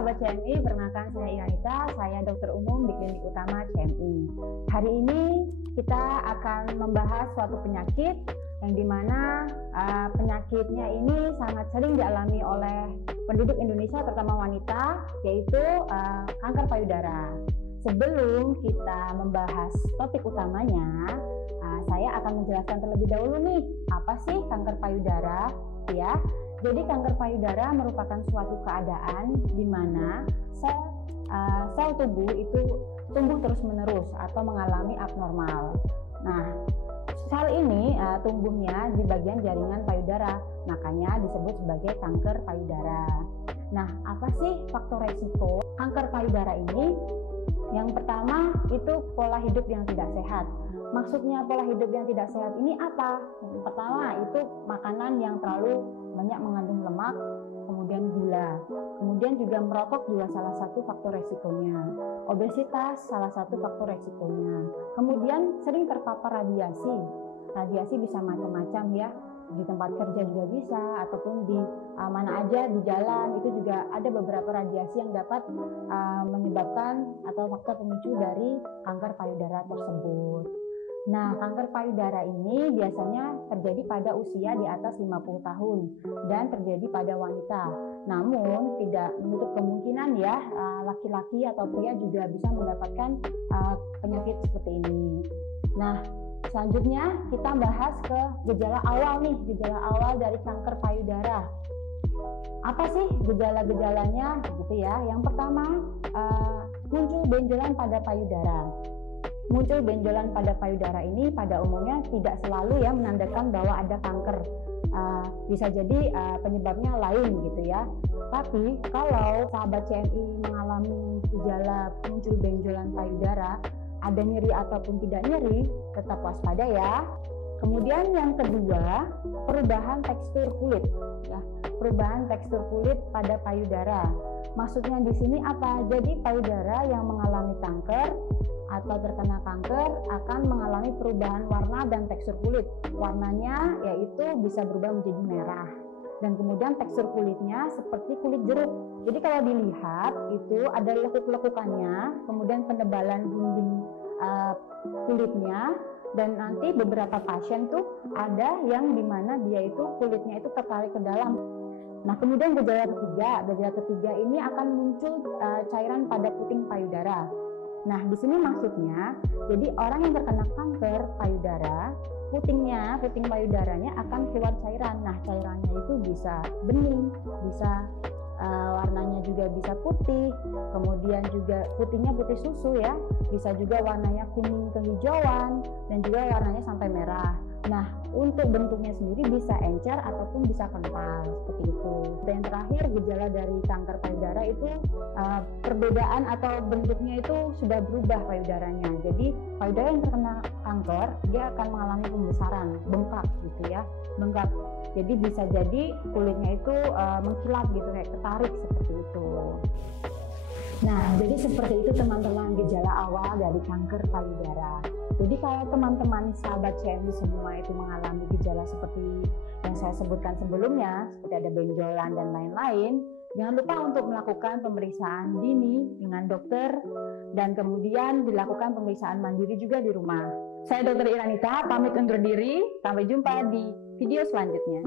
sahabat CMI, perkenalkan saya Iranita, saya dokter umum di Klinik Utama CMI. Hari ini kita akan membahas suatu penyakit yang dimana penyakitnya ini sangat sering dialami oleh penduduk Indonesia, terutama wanita, yaitu kanker payudara. Sebelum kita membahas topik utamanya, saya akan menjelaskan terlebih dahulu nih, apa sih kanker payudara, ya. Jadi kanker payudara merupakan suatu keadaan di mana sel tubuh itu tumbuh terus-menerus atau mengalami abnormal. Nah, sel ini tumbuhnya di bagian jaringan payudara, makanya disebut sebagai kanker payudara. Nah, apa sih faktor resiko kanker payudara ini? Yang pertama itu pola hidup yang tidak sehat. Maksudnya pola hidup yang tidak sehat ini apa? Yang pertama itu makanan yang terlalu banyak mengandung lemak, kemudian gula. Kemudian juga merokok juga salah satu faktor resikonya. Obesitas salah satu faktor resikonya. Kemudian sering terpapar radiasi. Radiasi bisa macam-macam ya. Di tempat kerja juga bisa, ataupun di mana aja di jalan itu juga ada beberapa radiasi yang dapat menyebabkan atau faktor pemicu dari kanker payudara tersebut. Nah, kanker payudara ini biasanya terjadi pada usia di atas 50 tahun dan terjadi pada wanita. Namun tidak menutup kemungkinan ya laki-laki atau pria juga bisa mendapatkan penyakit seperti ini. Nah, selanjutnya kita bahas ke gejala awal nih, gejala awal dari kanker payudara. Apa sih gejala-gejalanya gitu ya? Yang pertama muncul benjolan pada payudara. Muncul benjolan pada payudara ini pada umumnya tidak selalu ya menandakan bahwa ada kanker. Bisa jadi penyebabnya lain gitu ya. Tapi kalau sahabat CMI mengalami gejala muncul benjolan payudara, ada nyeri ataupun tidak nyeri, tetap waspada ya. Kemudian yang kedua, perubahan tekstur kulit ya. Perubahan tekstur kulit pada payudara. Maksudnya di sini apa? Jadi payudara yang mengalami kanker atau terkena kanker akan mengalami perubahan warna dan tekstur kulit. Warnanya yaitu bisa berubah menjadi merah. Dan kemudian tekstur kulitnya seperti kulit jeruk. Jadi kalau dilihat itu ada lekuk-lekukannya, kemudian penebalan dinding kulitnya, dan nanti beberapa pasien tuh ada yang dimana dia itu kulitnya itu tertarik ke dalam. Nah, kemudian gejala ketiga ini akan muncul cairan pada puting payudara. Nah, di sini maksudnya, jadi orang yang terkena kanker payudara, puting payudaranya akan keluar cairan. Nah, cairannya itu bisa bening, bisa warnanya juga bisa putih, kemudian juga putihnya putih susu ya, bisa juga warnanya kuning kehijauan, dan juga warnanya sampai merah. Nah, untuk bentuknya sendiri bisa encer ataupun bisa kental seperti itu. Dan yang terakhir, gejala dari kanker payudara itu perbedaan atau bentuknya itu sudah berubah payudaranya. Jadi payudara yang terkena kanker dia akan mengalami pembesaran, bengkak gitu ya, bengkak. Jadi bisa jadi kulitnya itu mengkilap gitu, kayak ketarik seperti itu. Nah, jadi seperti itu teman-teman gejala awal dari kanker payudara. Jadi kalau teman-teman sahabat CMI semua itu mengalami gejala seperti yang saya sebutkan sebelumnya, seperti ada benjolan dan lain-lain, jangan lupa untuk melakukan pemeriksaan dini dengan dokter dan kemudian dilakukan pemeriksaan mandiri juga di rumah. Saya Dr. Iranita, pamit undur diri. Sampai jumpa di video selanjutnya.